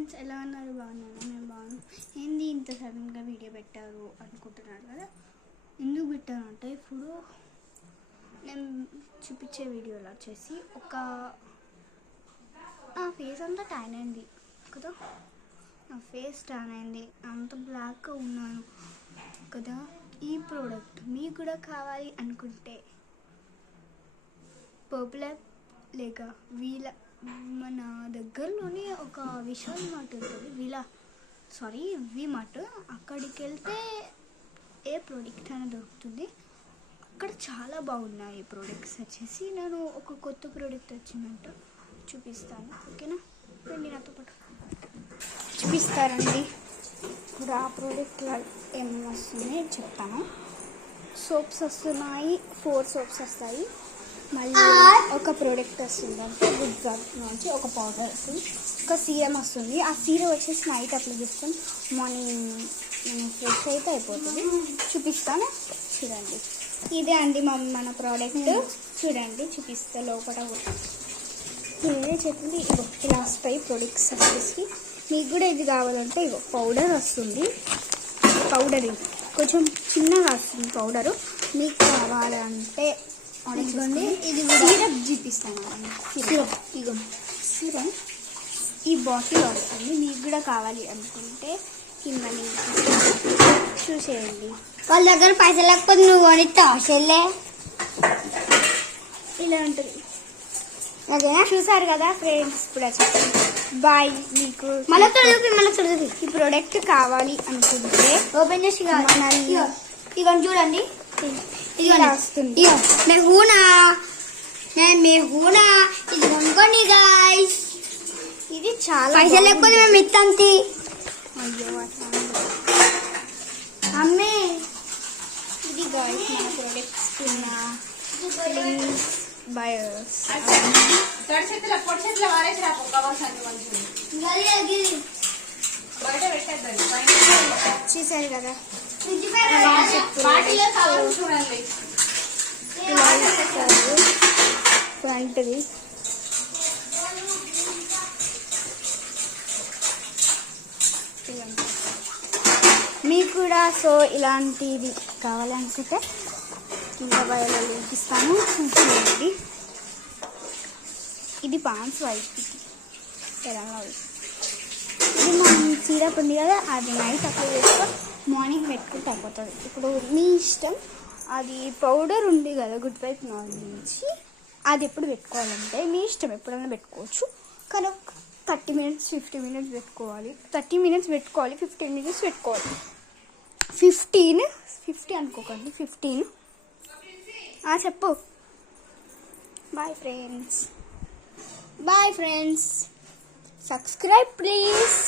Friends, ఎలా ఉన్నారు? బాగున్నాను. మేము బాగున్నాం. ఏంది ఇంత సడన్గా వీడియో పెట్టారు అనుకుంటున్నారు కదా. ఎందుకు పెట్టాను అంటే, ఇప్పుడు నేను చూపించే వీడియోలో వచ్చేసి నా ఫేస్ అంతా ట్యాన్ అయింది కదా. నా ఫేస్ ట్యాన్ అయింది, అంత బ్లాక్గా ఉన్నాను కదా. ఈ ప్రోడక్ట్ మీకు కూడా కావాలి అనుకుంటే పాపులర్ లేక మన దగ్గరలోనే ఒక విశాల్ మార్ట్ ఉంటుంది, వి మార్ట్. అక్కడికి వెళ్తే ఏ ప్రోడక్ట్ అయినా దొరుకుతుంది. అక్కడ చాలా బాగున్నాయి ఈ ప్రోడక్ట్స్ వచ్చేసి. నేను ఒక కొత్త ప్రోడక్ట్ వచ్చిందంట, చూపిస్తాను. ఓకేనా, రండి నాతో పాటు చూపిస్తారండి. ఇప్పుడు ఆ ప్రోడక్ట్ ఏమి వస్తున్నాయి చెప్తాను. సోప్స్ వస్తున్నాయి, 4 సోప్స్ వస్తాయి. మళ్ళీ ఒక ప్రోడక్ట్ వస్తుంది అంటే గుడ్ నుంచి ఒక పౌడర్ వస్తుంది, ఒక సీరం వస్తుంది. ఆ సీరం వచ్చేసి నైట్ అప్లై చేసుకొని మార్నింగ్ మనం ఫ్రెష్ అయితే అయిపోతుంది. చూపిస్తాను, చూడండి. ఇదే అండి మన ప్రోడక్ట్. చూడండి, చూపిస్తే లోపల నేనే చెప్పింది. ఇగో ఇలా వస్తాయి ప్రొడక్ట్స్ వచ్చేసి. మీకు కూడా ఇది కావాలంటే ఇగో పౌడర్ వస్తుంది. పౌడర్ ఇది కొంచెం చిన్నగా వస్తుంది పౌడరు. మీకు కావాలంటే ఇదిగోండి, ఇది సిరప్ చూపిస్తాను. సిరప్ ఇగో సిరప్ ఈ బాటిల్ వస్తుంది. మీకు కూడా కావాలి అనుకుంటే కింద చూసేయండి. వాళ్ళ దగ్గర పైసలు లేకపోతే నువ్వు కొనిస్తావా చెల్లె? ఇలా ఉంటుంది. అదేనా, చూసారు కదా ఫ్రెండ్స్. ఇప్పుడు చెప్పండి బాయ్. మీకు మళ్ళీ ఈ ప్రోడక్ట్ కావాలి అనుకుంటే ఓపెన్ చేసి ఇక చూడండి, వస్తుంది. ఇది కొనుక్కోండి గాయ్స్. ఇది చాలా పైసలు లేకపోతే మేము ఇస్తాంతి. అయ్యో అమ్మే. ఇది గాయ్స్ మన ప్రోడక్ట్స్ బయర్స్. చూసారు కదా, ఫ్రంట్ది. మీకు కూడా సో ఇలాంటిది కావాలనుకుంటే కింద బయలు లింక్ ఇస్తాను, చూసుకోండి. ఇది పాన్స్ వైట్ తెలంగాణ. ఇది మనం సిరప్ ఉంది కదా, అది నైట్ అప్లై చేస్తే మార్నింగ్ పెట్టుకుంటే అయిపోతుంది. ఇప్పుడు మీ ఇష్టం. అది పౌడర్ ఉంది కదా గుడ్ వైఫ్ నుంచి, అది ఎప్పుడు పెట్టుకోవాలంటే మీ ఇష్టం, ఎప్పుడైనా పెట్టుకోవచ్చు. కానీ 30 minutes 50 minutes పెట్టుకోవాలి. 30 minutes పెట్టుకోవాలి, 15 minutes పెట్టుకోవాలి. 50 అనుకోకండి, 15. చెప్పు. Bye friends. Subscribe please.